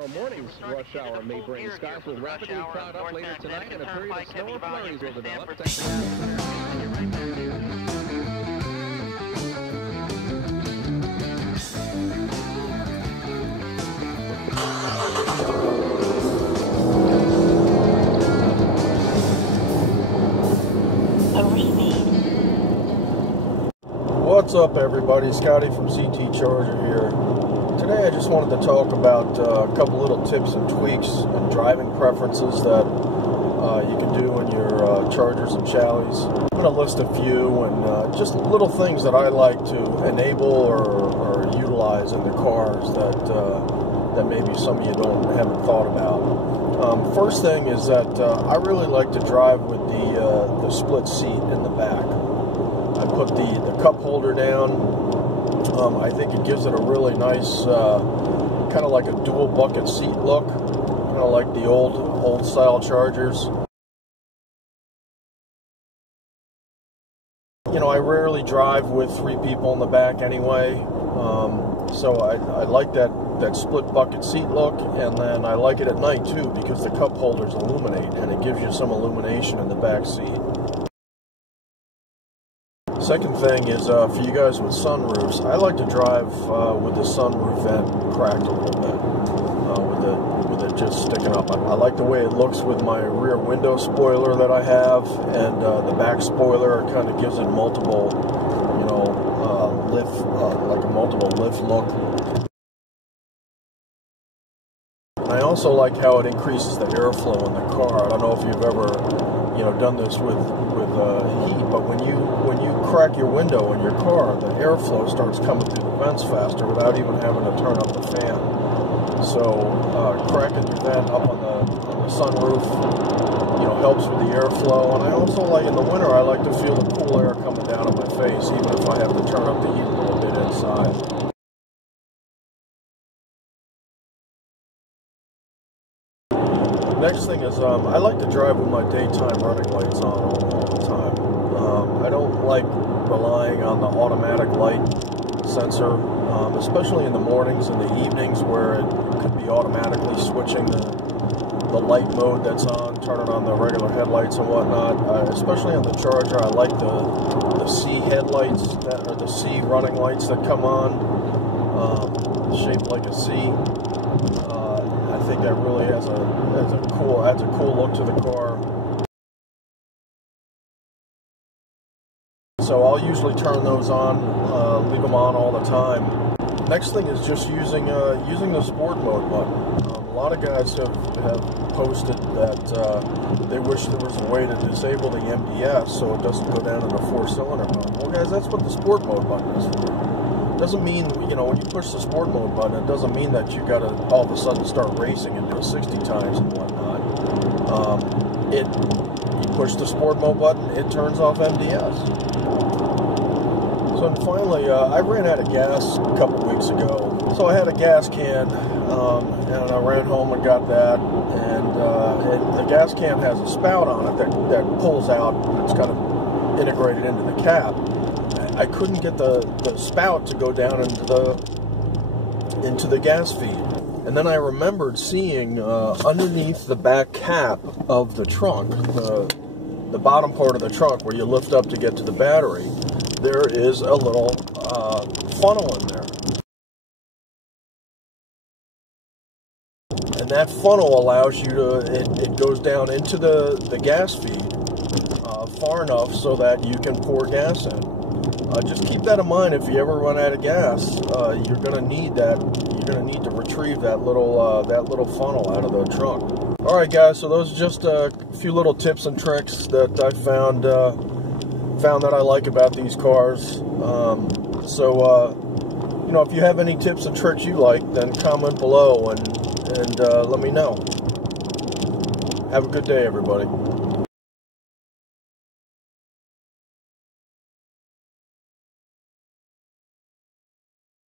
Tomorrow morning's rush hour may bring skies with rapidly cloud up later tonight and a period of snow or flurries will develop. What's up, everybody? Scotty from CT Charger here. Today I just wanted to talk about a couple little tips and tweaks and driving preferences that you can do in your Chargers and Challys. I'm going to list a few and just little things that I like to enable or utilize in the cars that maybe some of you haven't thought about. First thing is that I really like to drive with the split seat in the back. I put the cup holder down. I think it gives it a really nice, kind of like a dual bucket seat look, kind of like the old style Chargers. You know, I rarely drive with three people in the back anyway, so I like that split bucket seat look, and then I like it at night too because the cup holders illuminate and it gives you some illumination in the back seat. Second thing is for you guys with sunroofs, I like to drive with the sunroof end cracked a little bit, with it just sticking up. I like the way it looks with my rear window spoiler that I have, and the back spoiler kind of gives it multiple, you know, lift, like a multiple lift look. And I also like how it increases the airflow in the car. I don't know if you've ever, you know, done this with heat, but when you crack your window in your car, the airflow starts coming through the vents faster without even having to turn up the fan. So cracking your vent up on the sunroof, you know, helps with the airflow. And I also like, in the winter, I like to feel the cool air coming down on my face, even if I have to turn up the heat a little bit inside. Next thing is, I like to drive with my daytime running lights on all the time. I don't like relying on the automatic light sensor, especially in the mornings and the evenings where it could be automatically switching the light mode that's on, turning on the regular headlights and whatnot. Especially on the Charger, I like the C headlights, or the C running lights that come on, shaped like a C. I think that really adds a cool look to the car. So I'll usually turn those on, leave them on all the time. Next thing is just using the sport mode button. A lot of guys have posted that they wish there was a way to disable the MDS so it doesn't go down in a 4-cylinder mode. Well, guys, that's what the sport mode button is for. It doesn't mean, you know, when you push the sport mode button, it doesn't mean that you got to all of a sudden start racing and do 60 times and whatnot. You push the sport mode button, it turns off MDS. So and finally, I ran out of gas a couple weeks ago. So I had a gas can, and I ran home and got that. And the gas can has a spout on it that pulls out. It's kind of integrated into the cap. I couldn't get the spout to go down into the gas feed. And then I remembered seeing underneath the back cap of the trunk, the bottom part of the trunk where you lift up to get to the battery, there is a little funnel in there. And that funnel allows you to, it goes down into the gas feed far enough so that you can pour gas in. Just keep that in mind. If you ever run out of gas, you're going to need that. You're going to need to retrieve that little funnel out of the trunk. All right, guys. So those are just a few little tips and tricks that I found that I like about these cars. You know, if you have any tips and tricks you like, then comment below and let me know. Have a good day, everybody.